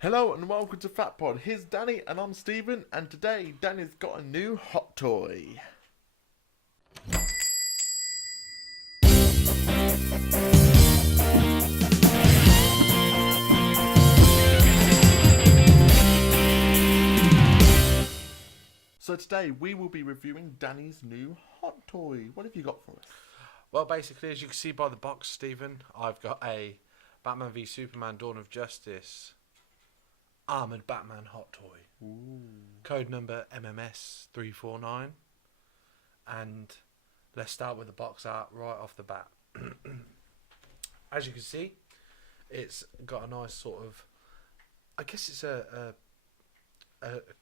Hello and welcome to Fat Pod. Here's Danny and I'm Stephen, and today Danny's got a new hot toy. So today we will be reviewing Danny's new hot toy. What have you got for us? Well, basically, as you can see by the box, Stephen, I've got a Batman v Superman Dawn of Justice Armoured Batman hot toy. Ooh. Code number MMS349. And let's start with the box art right off the bat. As you can see, it's got a nice sort of, I guess it's a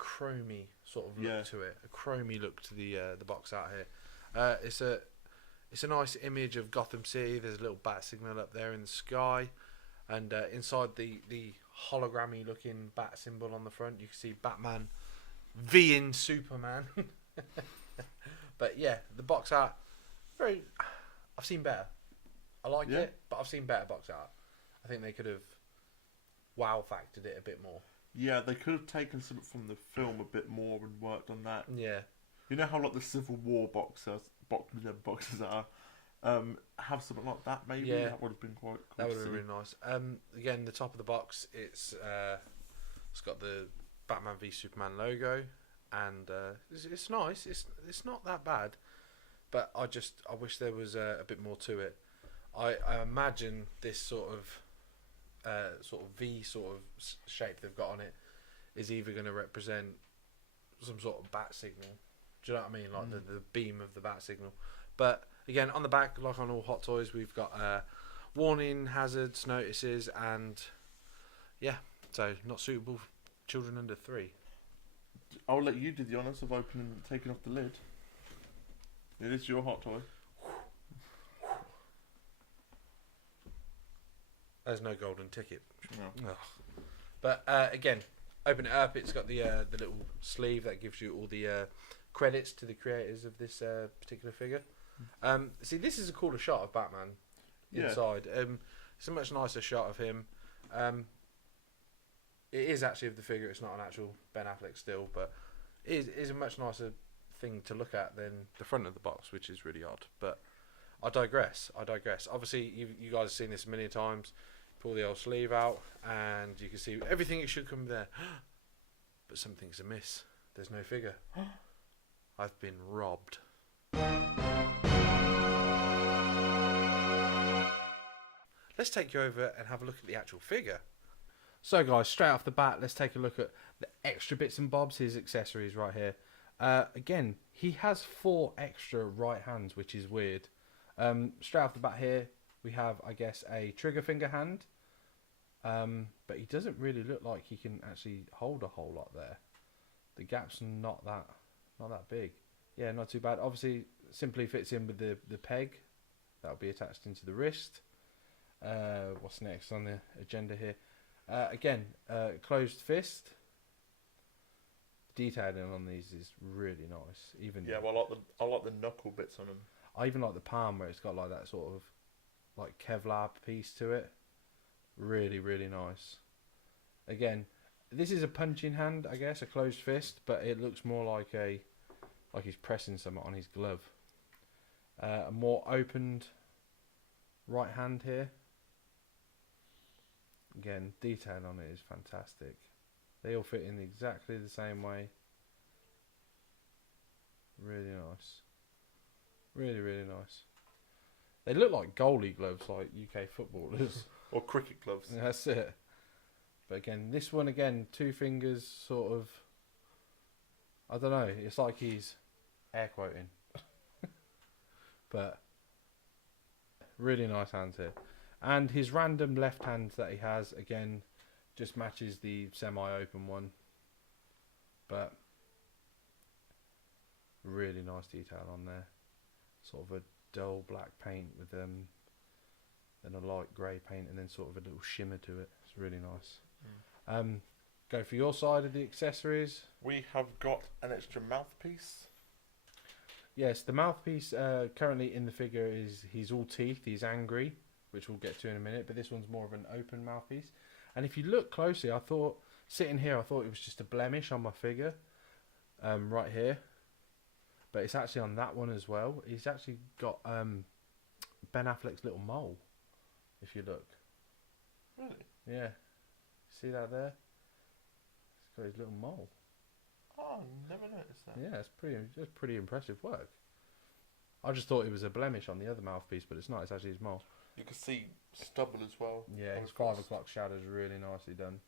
chromy sort of look to it. A chromy look to the box art here. It's a nice image of Gotham City. There's a little bat signal up there in the sky, and inside the hologrammy looking bat symbol on the front, you can see Batman v-ing Superman. But yeah, the box art, I've seen better. I like it, but I've seen better box art. I think they could have wow factored it a bit more. Yeah, they could have taken something from the film a bit more and worked on that. Yeah. You know how like the Civil War boxes are, have something like that maybe? Yeah. That would have been quite cool. That would have been really nice. Again, the top of the box, it's got the Batman v Superman logo, and it's nice. It's not that bad, but I wish there was a bit more to it. I imagine this sort of V sort of shape they've got on it is either going to represent some sort of bat signal. Do you know what I mean? Like the beam of the bat signal. But again, on the back, like on all Hot Toys, we've got warning, hazards, notices, and yeah, so not suitable for children under 3. I'll let you do the honours of opening and taking off the lid. It is your hot toy. There's no golden ticket. No. Ugh. But again, open it up. It's got the little sleeve that gives you all the credits to the creators of this particular figure. See, this is a cooler shot of Batman inside. It's a much nicer shot of him. It is actually of the figure. It's not an actual Ben Affleck still, but it is a much nicer thing to look at than the front of the box, which is really odd. But I digress. Obviously, you guys have seen this a million times. Pull the old sleeve out, and you can see everything it should come there. But something's amiss. There's no figure. I've been robbed. Let's take you over and have a look at the actual figure. So guys, straight off the bat, let's take a look at the extra bits and bobs, his accessories right here. Again, he has 4 extra right hands, which is weird. Straight off the bat here, we have, I guess, a trigger finger hand. But he doesn't really look like he can actually hold a whole lot there. The gap's not that big. Yeah, not too bad. Obviously, simply fits in with the peg. That'll be attached into the wrist. What's next on the agenda here? Again, closed fist. Detailing on these is really nice. I like the knuckle bits on them. I even like the palm where it's got like that sort of like Kevlar piece to it. Really, really nice. Again, this is a punching hand, I guess, a closed fist, but it looks more like he's pressing something on his glove. A more opened right hand here. Again, detail on it is fantastic. They all fit in exactly the same way. Really nice. Really, really nice. They look like goalie gloves, like UK footballers. Or cricket gloves. That's it. But again, this one, 2 fingers, sort of, I don't know, it's like he's air quoting. But really nice hands here. And his random left hand that he has, again, just matches the semi-open one. But really nice detail on there. Sort of a dull black paint with then a light grey paint and then sort of a little shimmer to it. It's really nice. Go for your side of the accessories. We have got an extra mouthpiece. Yes, the mouthpiece currently in the figure is he's all teeth, he's angry, which we'll get to in a minute, but this one's more of an open mouthpiece. And if you look closely, I thought sitting here, I thought it was just a blemish on my figure, right here, but it's actually on that one as well. He's actually got Ben Affleck's little mole. If you look, Really? yeah, see that there? He's got his little mole. Oh, never noticed that. Yeah, it's pretty impressive work. I just thought it was a blemish on the other mouthpiece, but it's not. It's actually his mole. You can see stubble as well. Yeah, his 5 o'clock shadow's really nicely done.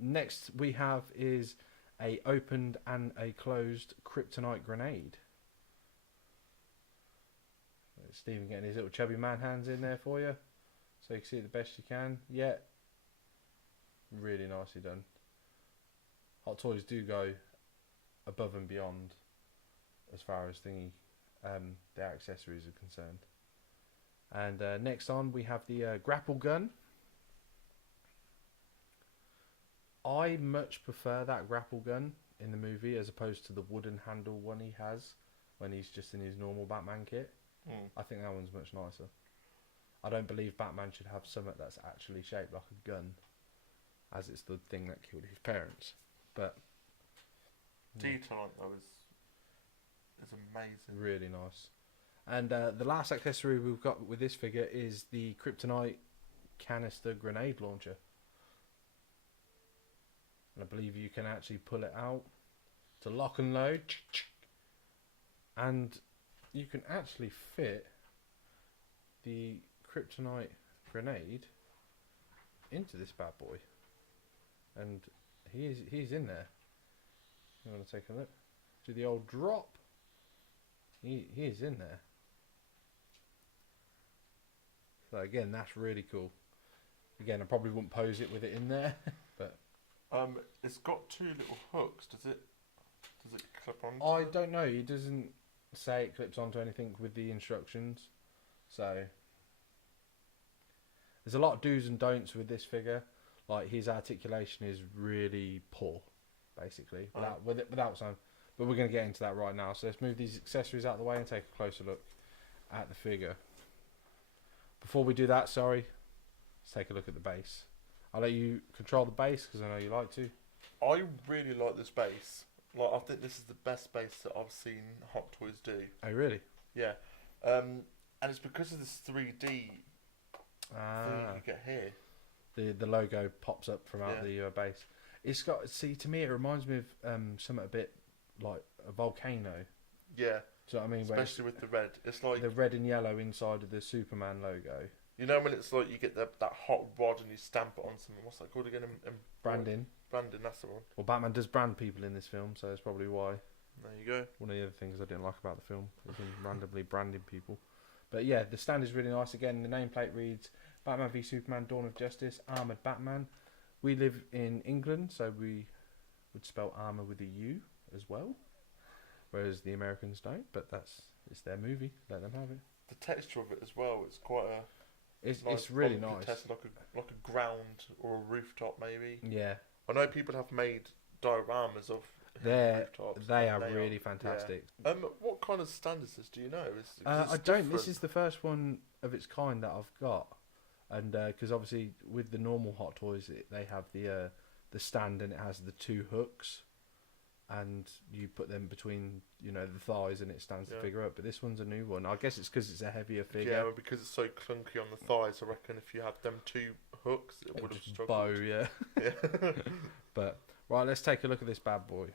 Next we have is a opened and a closed kryptonite grenade. Stephen getting his little chubby man hands in there for you, so you can see it the best you can. Yeah, really nicely done. Hot Toys do go above and beyond as far as their accessories are concerned. And next on we have the grapple gun. I much prefer that grapple gun in the movie as opposed to the wooden handle one he has when he's just in his normal Batman kit. I think that one's much nicer. I don't believe Batman should have something that's actually shaped like a gun, as it's the thing that killed his parents. But detail on those is amazing. Really nice. And the last accessory we've got with this figure is the kryptonite canister grenade launcher. And I believe you can actually pull it out to lock and load. And you can actually fit the kryptonite grenade into this bad boy. And he's in there. You want to take a look? Do the old drop. He is in there. So again, that's really cool. Again, I probably wouldn't pose it with it in there, but it's got 2 little hooks. Does it clip on? I don't know. He doesn't say it clips onto anything with the instructions. So there's a lot of do's and don'ts with this figure. Like his articulation is really poor, basically, without sound. But we're going to get into that right now. So let's move these accessories out of the way and take a closer look at the figure. Before we do that, let's take a look at the base. I'll let you control the base because I know you like to. I really like this base. Like, I think this is the best base that I've seen Hot Toys do. Oh, really? Yeah. And it's because of this 3D thing you get here. The logo pops up from out the base. It's got, see, to me it reminds me of something a bit like a volcano. Yeah. Do you know what I mean? Especially with the red. It's like the red and yellow inside of the Superman logo. You know when it's like you get that hot rod and you stamp it on something. What's that called again? Branding. Branding, that's the one. Well, Batman does brand people in this film, so that's probably why. There you go. One of the other things I didn't like about the film is him randomly branding people. But yeah, the stand is really nice. Again, the nameplate reads Batman v Superman Dawn of Justice, Armoured Batman. We live in England, so we would spell armour with a U as well, whereas the Americans don't, but it's their movie, let them have it. The texture of it as well, it's quite a... It's really nice. Like a ground or a rooftop maybe. Yeah. I know people have made dioramas of rooftops. They are really fantastic. Yeah. What kind of stand is this? Do you know? I don't. This is the first one of its kind that I've got, and because obviously with the normal Hot Toys, they have the stand and it has the 2 hooks, and you put them between the thighs and it stands the figure up. But this one's a new one. I guess it's because it's a heavier figure. Yeah, well, because it's so clunky on the thighs. I reckon if you had them 2 hooks, it would have struggled. Bow, yeah. But right, let's take a look at this bad boy.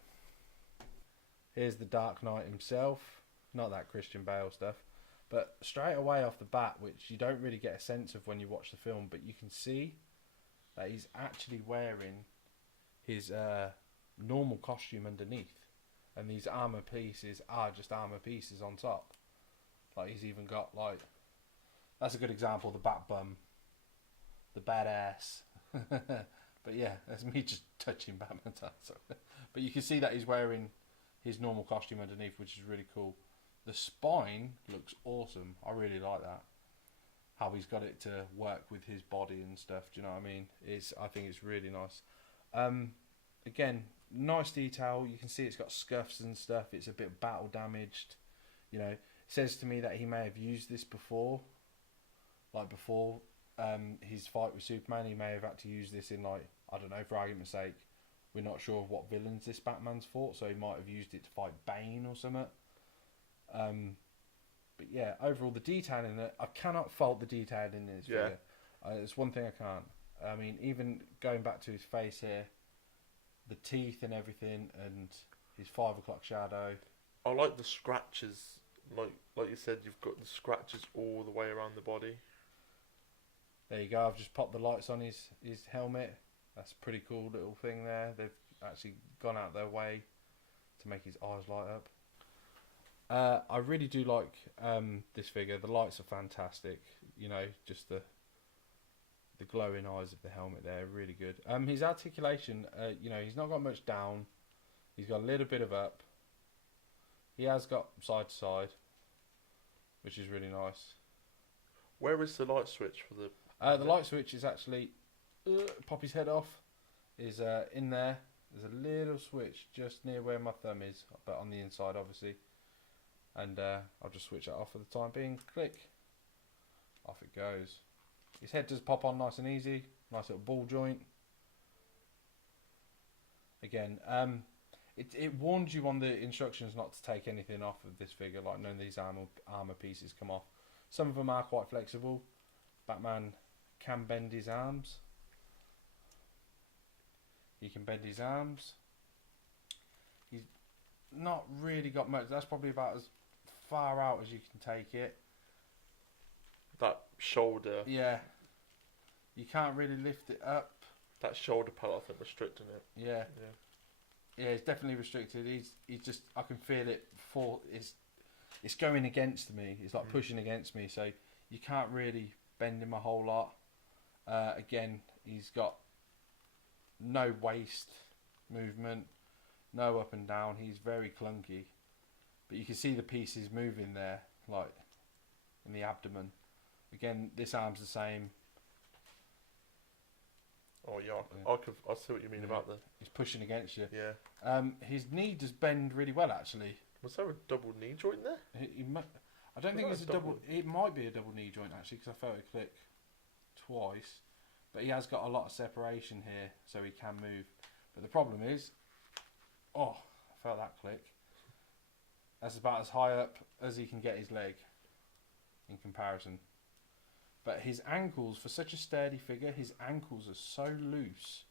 Here's the Dark Knight himself. Not that Christian Bale stuff, but straight away off the bat, which you don't really get a sense of when you watch the film, but you can see that he's actually wearing his normal costume underneath, and these armor pieces are just armor pieces on top. Like he's even got that's a good example, the bat bum, the badass. But yeah, that's me just touching Batman's ass. But you can see that he's wearing his normal costume underneath, which is really cool. The spine looks awesome. I really like that. How he's got it to work with his body and stuff. Do you know what I mean? I think it's really nice. Again, nice detail. You can see it's got scuffs and stuff. It's a bit battle damaged. It says to me that he may have used this before, before his fight with Superman, he may have had to use this in, like, I don't know, for argument's sake, we're not sure of what villains this Batman's fought, so he might have used it to fight Bane or something. But yeah, overall the detail in it, I cannot fault the detail in this figure. It's one thing I can't. I mean, even going back to his face here, the teeth and everything, and his 5 o'clock shadow. I like the scratches. Like you said, you've got the scratches all the way around the body. There you go. I've just popped the lights on his helmet. That's a pretty cool little thing there. They've actually gone out their way to make his eyes light up. I really do like this figure. The lights are fantastic. You know, just the glowing eyes of the helmet there, really good. His articulation, you know, he's not got much down. He's got a little bit of up. He has got side to side, which is really nice. Where is the light switch for the? The light switch is actually pop his head off. Is in there. There's a little switch just near where my thumb is, but on the inside, obviously. And I'll just switch that off for the time being. Click. Off it goes. His head does pop on nice and easy. Nice little ball joint. Again, it warns you on the instructions not to take anything off of this figure. Like, none of these armor pieces come off. Some of them are quite flexible. Batman can bend his arms. He can bend his arms. He's not really got much. That's probably about as far out as you can take it. That shoulder. Yeah. You can't really lift it up. That shoulder pad, I think, restricting it. Yeah. Yeah, it's definitely restricted. He's just, I can feel it it's going against me. It's like pushing against me. So you can't really bend him a whole lot. Again, he's got no waist movement, no up and down. He's very clunky. But you can see the pieces moving there, like in the abdomen. Again, this arm's the same. Oh yeah, I see what you mean about the. He's pushing against you. Yeah. His knee does bend really well, actually. Was there a double knee joint there? I don't think it's a double. It might be a double knee joint actually, because I felt it click twice. But he has got a lot of separation here, so he can move. But the problem is, I felt that click. That's about as high up as he can get his leg, in comparison. But his ankles, for such a sturdy figure, his ankles are so loose.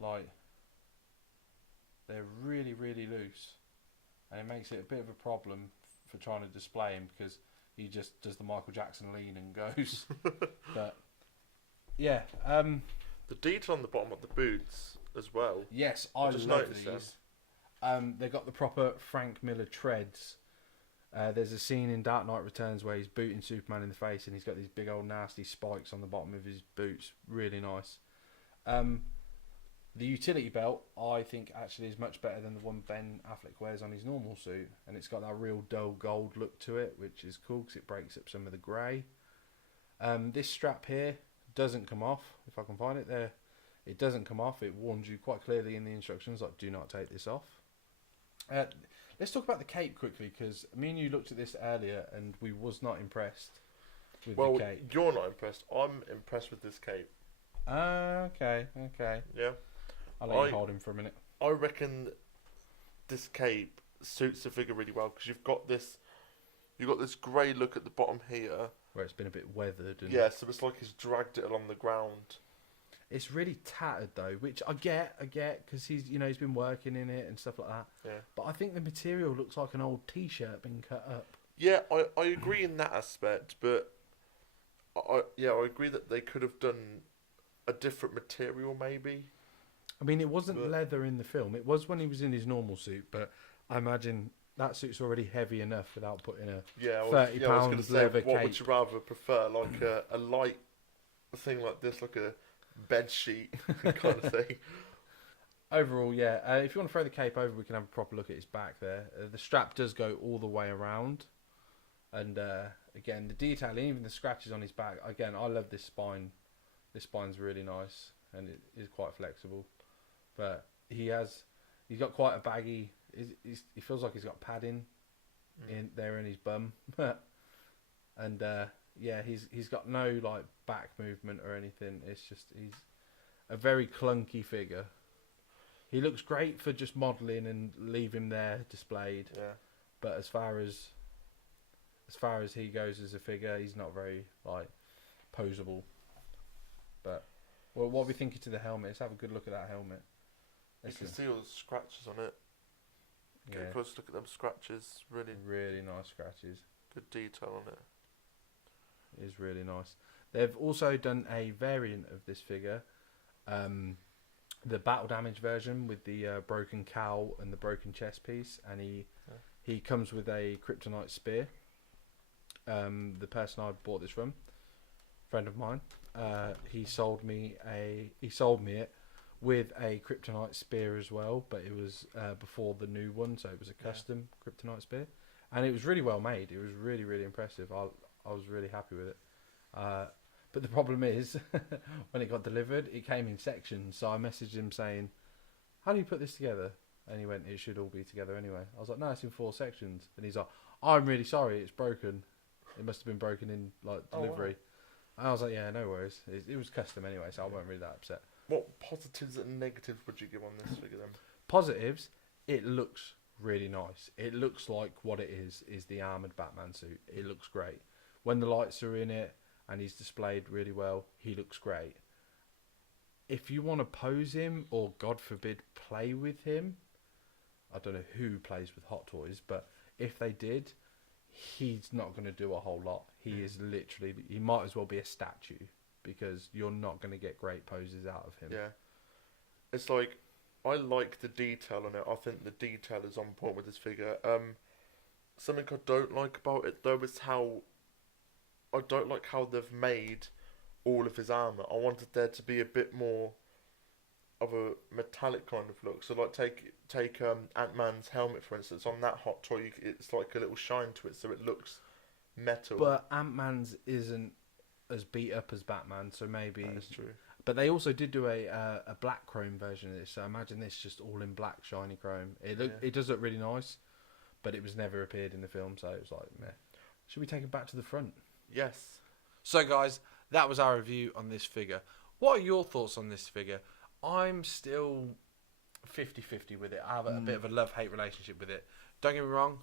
Like, they're really, really loose. And it makes it a bit of a problem for trying to display him, because he just does the Michael Jackson lean and goes. But, yeah. The detail on the bottom of the boots as well. Yes, I love these. They've got the proper Frank Miller treads. There's a scene in Dark Knight Returns where he's booting Superman in the face and he's got these big old nasty spikes on the bottom of his boots. Really nice. The utility belt, I think, actually is much better than the one Ben Affleck wears on his normal suit. And it's got that real dull gold look to it, which is cool because it breaks up some of the grey. This strap here doesn't come off, if I can find it there. It doesn't come off. It warns you quite clearly in the instructions, like, do not take this off. Let's talk about the cape quickly, because me and you looked at this earlier and we was not impressed with the cape. You're not impressed. I'm impressed with this cape. Okay. Yeah. I'll let you hold him for a minute. I reckon this cape suits the figure really well, because you've got this grey look at the bottom here. Where it's been a bit weathered. And yeah, so it's like he's dragged it along the ground. It's really tattered though, which I get, because he's been working in it and stuff like that. Yeah. But I think the material looks like an old T-shirt being cut up. Yeah, I agree in that aspect, but I agree that they could have done a different material maybe. I mean, it wasn't leather in the film. It was when he was in his normal suit, but I imagine that suit's already heavy enough without putting a 30 pound leather cape. What would you rather prefer, like a light thing like this, like a bed sheet kind of thing? Overall, yeah. If you want to throw the cape over, we can have a proper look at his back there. The strap does go all the way around, and again, the detailing, even the scratches on his back. Again, I love this spine. This spine's really nice, and it is quite flexible. But he's got quite a baggy. He feels like he's got padding in his bum, and Yeah, he's got no like back movement or anything. It's just he's a very clunky figure. He looks great for just modelling and leave him there displayed. Yeah. But as far as he goes as a figure, he's not very like posable. But well, what are we thinking to the helmet? Let's have a good look at that helmet. You can see all the scratches on it. Get a close look at them scratches. Really nice scratches. Good detail on it. It is really nice. They've also done a variant of this figure, the battle damage version with the broken cowl and the broken chest piece, and he comes with a kryptonite spear. The person I bought this from, friend of mine, he sold me it with a kryptonite spear as well, but it was before the new one, so it was a custom kryptonite spear, and it was really well made. It was really, really impressive. I was really happy with it. But the problem is, when it got delivered, it came in sections. So I messaged him saying, "How do you put this together?" And he went, "It should all be together anyway." I was like, "No, it's in 4 sections." And he's like, "I'm really sorry, it's broken. It must have been broken in like delivery." And I was like, "Yeah, no worries. It was custom anyway, so I wasn't really that upset." What positives and negatives would you give on this figure then? Positives, it looks really nice. It looks like what it is the armoured Batman suit. It looks great. When the lights are in it and he's displayed really well, he looks great. If you want to pose him, or God forbid, play with him, I don't know who plays with Hot Toys, but if they did, he's not going to do a whole lot. He is literally, he might as well be a statue, because you're not going to get great poses out of him. Yeah. It's like, I like the detail on it. I think the detail is on point with this figure. Something I don't like about it, though, is how I don't like how they've made all of his armour. I wanted there to be a bit more of a metallic kind of look. So, like, take Ant-Man's helmet, for instance. On that Hot Toy, it's like a little shine to it, so it looks metal. But Ant-Man's isn't as beat up as Batman, so maybe... That is true. But they also did do a black chrome version of this, so imagine this just all in black, shiny chrome. It does look really nice, but it was never appeared in the film, so it was like, meh. Should we take it back to the front? Yes. So guys, that was our review on this figure. What are your thoughts on this figure? I'm still 50-50 with it. I have a bit of a love-hate relationship with it. Don't get me wrong,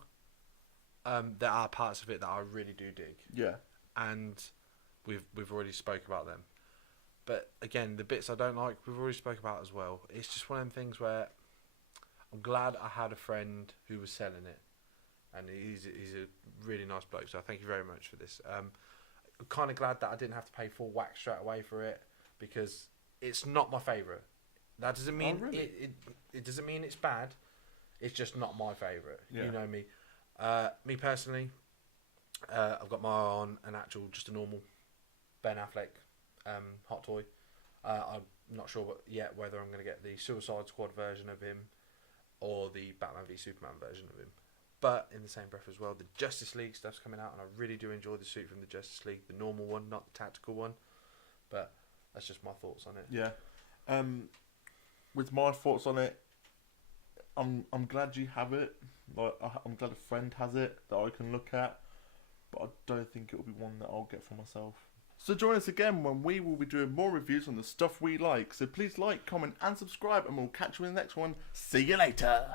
there are parts of it that I really do dig. Yeah. And we've already spoke about them. But again, the bits I don't like, we've already spoke about as well. It's just one of them things where I'm glad I had a friend who was selling it. And he's a really nice bloke, so thank you very much for this. I'm kind of glad that I didn't have to pay full whack straight away for it, because it's not my favourite. That doesn't mean it doesn't mean it's bad. It's just not my favourite. Yeah. You know me. Me personally, I've got my eye on just a normal Ben Affleck Hot Toy. I'm not sure yet whether I'm going to get the Suicide Squad version of him or the Batman v Superman version of him. But in the same breath as well, the Justice League stuff's coming out, and I really do enjoy the suit from the Justice League, the normal one, not the tactical one. But that's just my thoughts on it. Yeah. With my thoughts on it, I'm glad you have it. Like, I'm glad a friend has it that I can look at, but I don't think it'll be one that I'll get for myself. So join us again when we will be doing more reviews on the stuff we like. So please like, comment and subscribe, and we'll catch you in the next one. See you later.